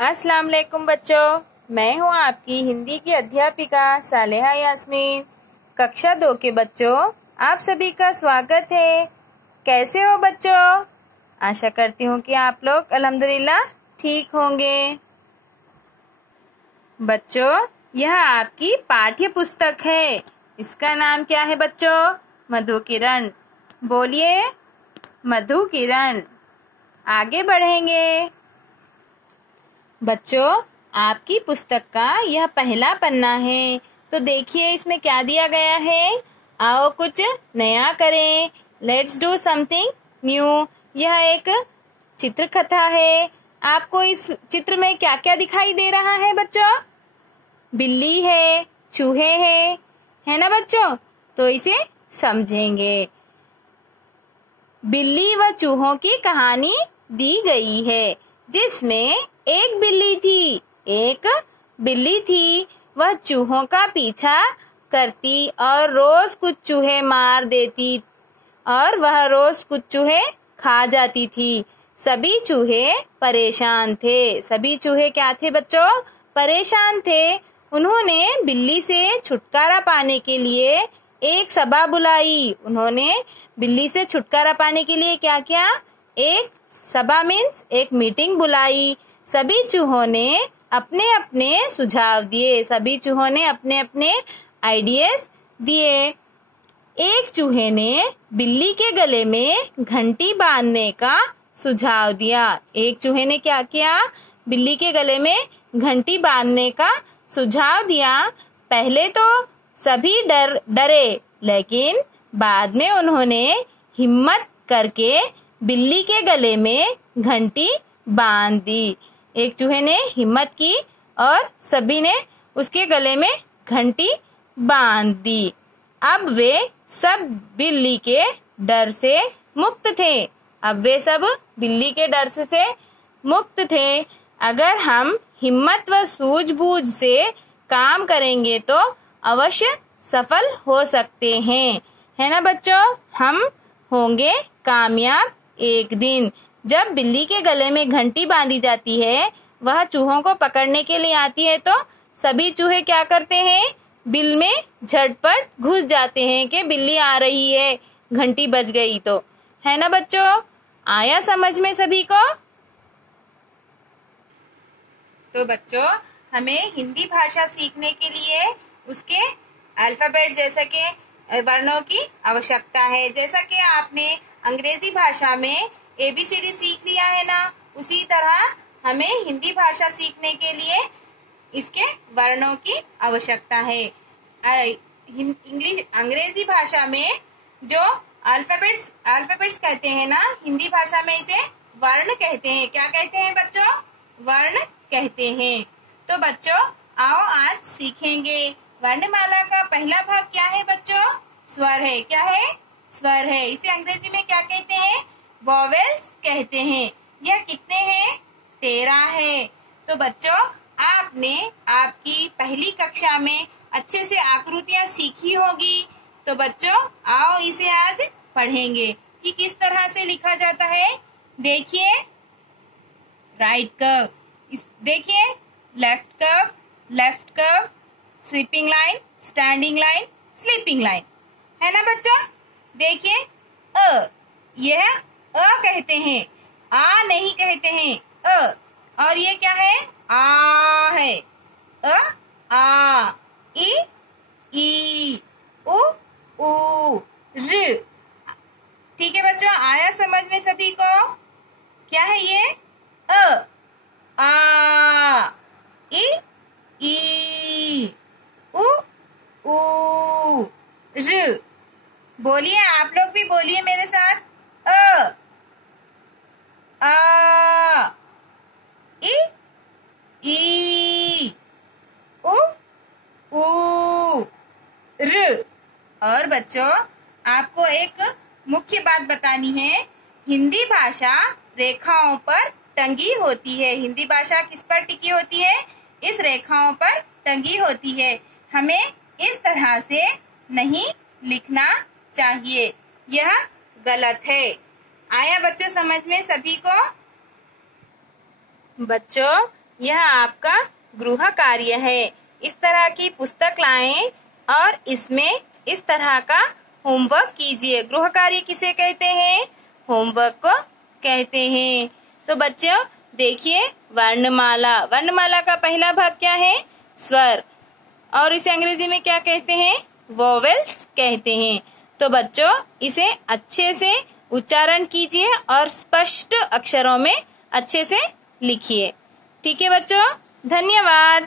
अस्सलाम वालेकुम बच्चों, मैं हूँ आपकी हिंदी की अध्यापिका सालेहा यास्मीन। कक्षा 2 के बच्चों, आप सभी का स्वागत है। कैसे हो बच्चों? आशा करती हूँ कि आप लोग अल्हम्दुलिल्लाह ठीक होंगे। बच्चों, यह आपकी पाठ्य पुस्तक है। इसका नाम क्या है बच्चों? मधु किरण। बोलिए मधु किरण। आगे बढ़ेंगे। बच्चों, आपकी पुस्तक का यह पहला पन्ना है। तो देखिए इसमें क्या दिया गया है। आओ कुछ नया करें। Let's do something new. यह एक चित्रकथा है। आपको इस चित्र में क्या क्या दिखाई दे रहा है बच्चों? बिल्ली है, चूहे हैं, है ना बच्चों? तो इसे समझेंगे। बिल्ली व चूहों की कहानी दी गई है, जिसमें एक बिल्ली थी। वह चूहों का पीछा करती और रोज कुछ चूहे मार देती और वह रोज कुछ चूहे खा जाती थी। सभी चूहे परेशान थे। सभी चूहे क्या थे बच्चों? परेशान थे। उन्होंने बिल्ली से छुटकारा पाने के लिए एक सभा बुलाई। उन्होंने बिल्ली से छुटकारा पाने के लिए क्या किया? एक सभा मीन्स एक मीटिंग बुलाई। सभी चूहों ने अपने अपने सुझाव दिए। सभी चूहों ने अपने अपने आइडियाज दिए। एक चूहे ने बिल्ली के गले में घंटी बांधने का सुझाव दिया। एक चूहे ने क्या किया? बिल्ली के गले में घंटी बांधने का सुझाव दिया। पहले तो सभी डरे, लेकिन बाद में उन्होंने हिम्मत करके बिल्ली के गले में घंटी बांध दी। एक चूहे ने हिम्मत की और सभी ने उसके गले में घंटी बांध दी। अब वे सब बिल्ली के डर से मुक्त थे। अब वे सब बिल्ली के डर से मुक्त थे। अगर हम हिम्मत व सूझबूझ से काम करेंगे तो अवश्य सफल हो सकते हैं, है ना बच्चों? हम होंगे कामयाब एक दिन। जब बिल्ली के गले में घंटी बांधी जाती है, वह चूहों को पकड़ने के लिए आती है, तो सभी चूहे क्या करते हैं? बिल में झटपट घुस जाते हैं कि बिल्ली आ रही है, घंटी बज गई तो, है ना बच्चों? आया समझ में सभी को? तो बच्चों, हमें हिंदी भाषा सीखने के लिए उसके अल्फाबेट जैसे के वर्णों की आवश्यकता है। जैसा कि आपने अंग्रेजी भाषा में ABCD सीख लिया है ना, उसी तरह हमें हिंदी भाषा सीखने के लिए इसके वर्णों की आवश्यकता है। अंग्रेजी भाषा में जो अल्फाबेट्स कहते हैं ना, हिंदी भाषा में इसे वर्ण कहते हैं। क्या कहते हैं बच्चों? वर्ण कहते हैं। तो बच्चों, आओ आज सीखेंगे। वर्णमाला का पहला भाग क्या है बच्चों? स्वर है। क्या है? स्वर है। इसे अंग्रेजी में क्या कहते हैं? वॉवेल्स कहते हैं। यह कितने हैं? 13 है। तो बच्चों, आपने आपकी पहली कक्षा में अच्छे से आकृतियां सीखी होगी। तो बच्चों, आओ इसे आज पढ़ेंगे कि किस तरह से लिखा जाता है। देखिए, राइट कर्व, देखिए left curve, sweeping line, standing line, sleeping line, है ना बच्चों? देखिए यह कहते हैं, आ नहीं कहते हैं, और ये क्या है? आ है। आ, ई, उ, ऋ। ठीक है बच्चों, आया समझ में सभी को? क्या है ये? आ, ई, उ, ऋ। बोलिए, आप लोग भी बोलिए मेरे साथ। आ, ई, उ, ऋ। और बच्चों, आपको एक मुख्य बात बतानी है। हिंदी भाषा रेखाओं पर टंगी होती है। हिंदी भाषा किस पर टिकी होती है? इस रेखाओं पर टंगी होती है। हमें इस तरह से नहीं लिखना चाहिए, यह गलत है। आया बच्चों समझ में सभी को? बच्चों, यह आपका गृह कार्य है। इस तरह की पुस्तक लाएं और इसमें इस तरह का होमवर्क कीजिए। गृह कार्य किसे कहते हैं? होमवर्क को कहते हैं। तो बच्चों देखिए, वर्णमाला। वर्णमाला का पहला भाग क्या है? स्वर, और इसे अंग्रेजी में क्या कहते हैं? वोवेल्स कहते हैं। तो बच्चों इसे अच्छे से उच्चारण कीजिए और स्पष्ट अक्षरों में अच्छे से लिखिए। ठीक है बच्चों, धन्यवाद।